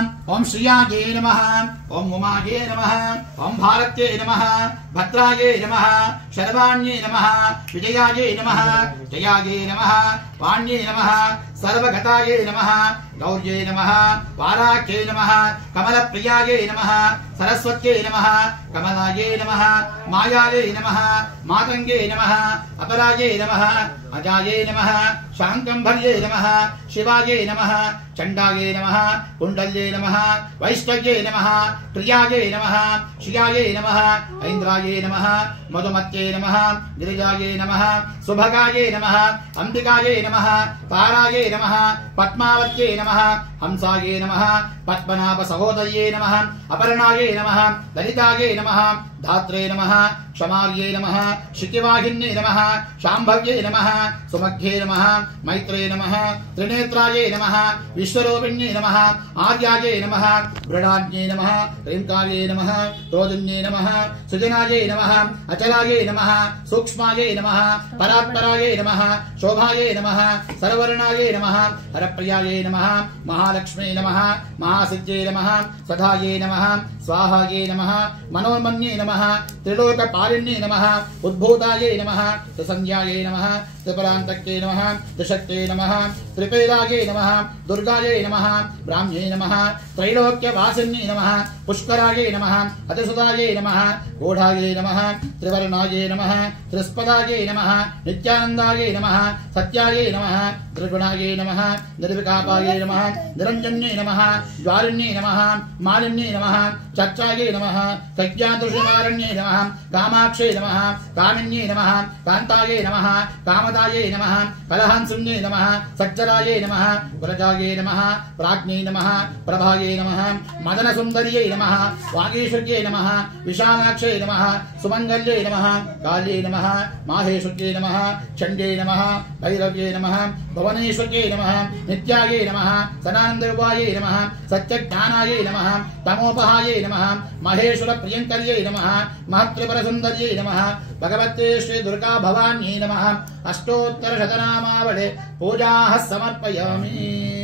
ओम श्रियाये नमः, ओम उमाये नमः, ओम भारत्ये नमः, भद्राये नमः, शर्वाण्ये नमः, विजयाये नमः, जयाये नमः, वाण्ये नमः, सर्वगताये नमः, गौर्ये नमः, वाराख्ये नमः, कमलप्रियाये नमः, सरस्वत्ये नमः, कमलाये नमः, मायाये नमः, मातंगे नमः, अपराये नमः, अजाये नमः, शांकंभर्ये नमः, शिवाये नमः, चंडाये नमः, कुंडल्ये नमः, वैष्णव्ये नमः, प्रियाये नमः, श्रियाये नमः, ऐन्द्राये नमः, मधुमत्ये नमः, गिरिजाये नमः, सुभगाये नमः, अंबिकाये नमः, ताराये नमः, पद्मावत्ये नमः, हंसाये नमः, पद्मनाभ सहोदर्ये नमः, अपर्णाये नमः, ललिताये नमः, धात्रे नमः, क्षमार्ये नमः, शितिवाहिन्ये नमः, शाम्भव्ये नमः, सुमख्ये नमः, मैत्रे नमः, त्रिनेत्राये नमः, विश्वरूपिण्ये नमः, आर्याये नमः, मृडान्ये नमः, ह्रींकार्ये नमः, रोदिन्ये नमः, सुजनाये नमः, अचलाये नमः, सूक्ष्माये नमः, परात्पराये नमः, शोभाये नमः, सर्ववर्णाये नमः, हरप्रियाये नमः, महालक्ष्मी नमः, महासिद्ध्ये नमः, सदाये नमः, स्वाहाये नमः, मनोन्मन्ये नमः, त्रिलोकपालिन्ये नमः, उद्भूताये नमः, त्रिसंज्ञाये नमः, त्रिपुरान्तके नमः, त्रिशक्ते नमः, त्रिपेदाये नमः, दुर्गाये नमः, ब्राह्म्ये नमः, त्रैलोक्यवासिन्ये नमः, पुष्कराये नमः, अतिसुताये नमः, गूढाये नमः, त्रिवर्णाये नमः, त्रिस्पदाये नमः, नित्यानन्दाये नमः, सत्याये नमः, त्रिगुणाये नमः, निर्विकापाये नमः, निरञ्जन्ये नमः, ज्वालिन्ये नमः, मालिन्ये नमः, चर्चाये नमः, प्रज्ञातुषिमारण्ये नमः, कामाक्षे नमः, कामिन्ये नमः, कान्ताये नमः, कामदाये नमः, कलहंसिन्ये नमः, सज्जराये नमः, कुलजाये नमः, प्राज्ञे नमः, प्रभाये नमः, मदनसुन्दर्ये नमः, वागीश्वर्ये नमः, विशालाक्षे नमः, सुमङ्गल्ये नमः, काल्ये नमः, माहेश्वर्ये नमः, चण्डे नमः, भैरव्ये नमः, भुवनेश्वर्ये नमः, नित्याये नमः, सदानन्दरूपाये नमः, सत्यज्ञानाये नमः, तमोपहाये नमः, महेश्वर प्रियंकर्ये नमः, महत्त्रिपुरसुन्दर्ये नमः, भगवते श्री दुर्गा भवान्यै नमः। अष्टोत्तर शतनामावळे पूजाः समर्पयामि।